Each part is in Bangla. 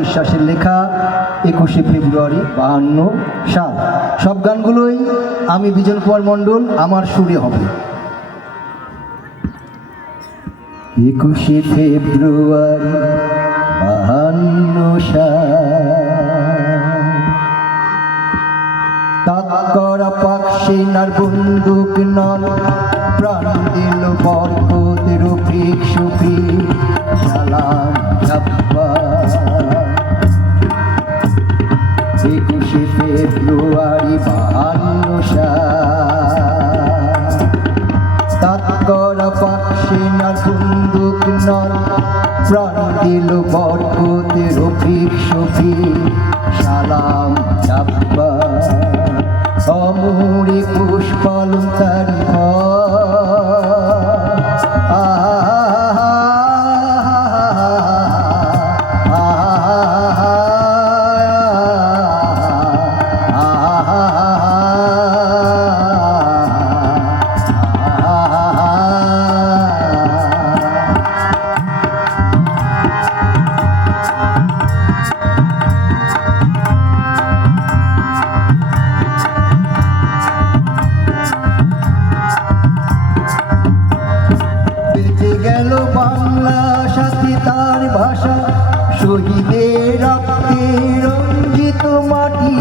বিশ্বাসের লেখা, একুশে ফেব্রুয়ারি বাহান্ন সাল সব গানগুলোই আমি বিজন কুমার মণ্ডল, আমার সুরে হবে। একুশে ফেব্রুয়ারি বাহান্ন সাল করা পাক সেনার বন্দুক নল প্রাণ দিল বরকতের ফিক সুফি করা পাখি না বন্দুক নল প্রাণ দিল বরকতের ফিক সফি সালাম জাব্বা বাংলা তার ভাষা, শহীদের রক্তে রঞ্জিত মাটি।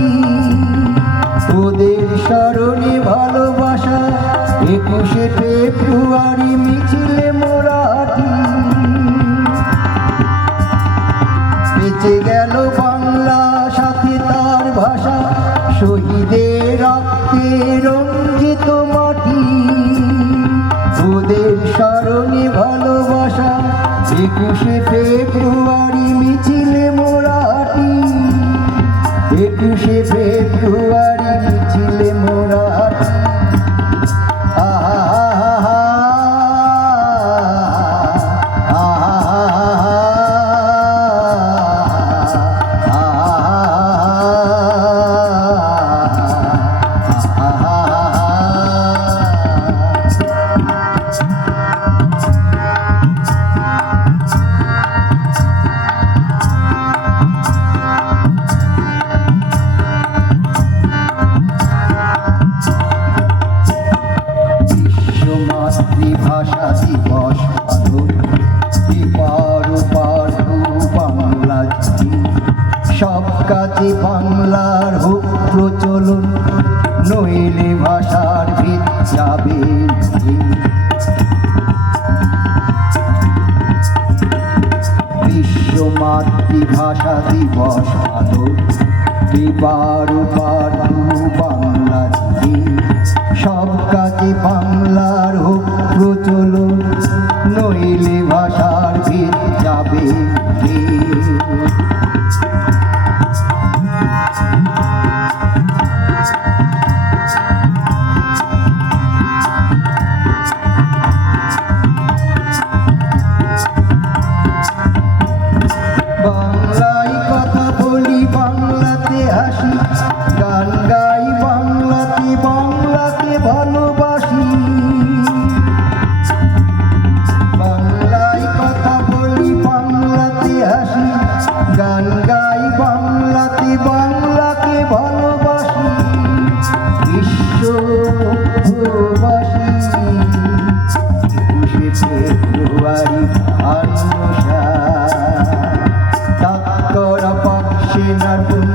ওদের স্মরণে ভালোবাসা, একুশে ফেব্রুয়ারি মিছিলে মোরাটি বেঁচে গেল বাংলা, সাথে তার ভাষা শহীদের একুশে ফেব্রুয়ারি মিছিলে মোরাটি একুশে ফেব্রুয়ারি মিছিলে মোরাটি জাতি সব কাজে বাংলার হোক, প্রচলন নইলে ভাষার ভিত যাবে বিশ্ব মাতৃভাষা দিবস পালন বিবার গান গাই বাংলাতে বাংলাকে ভালোবাসি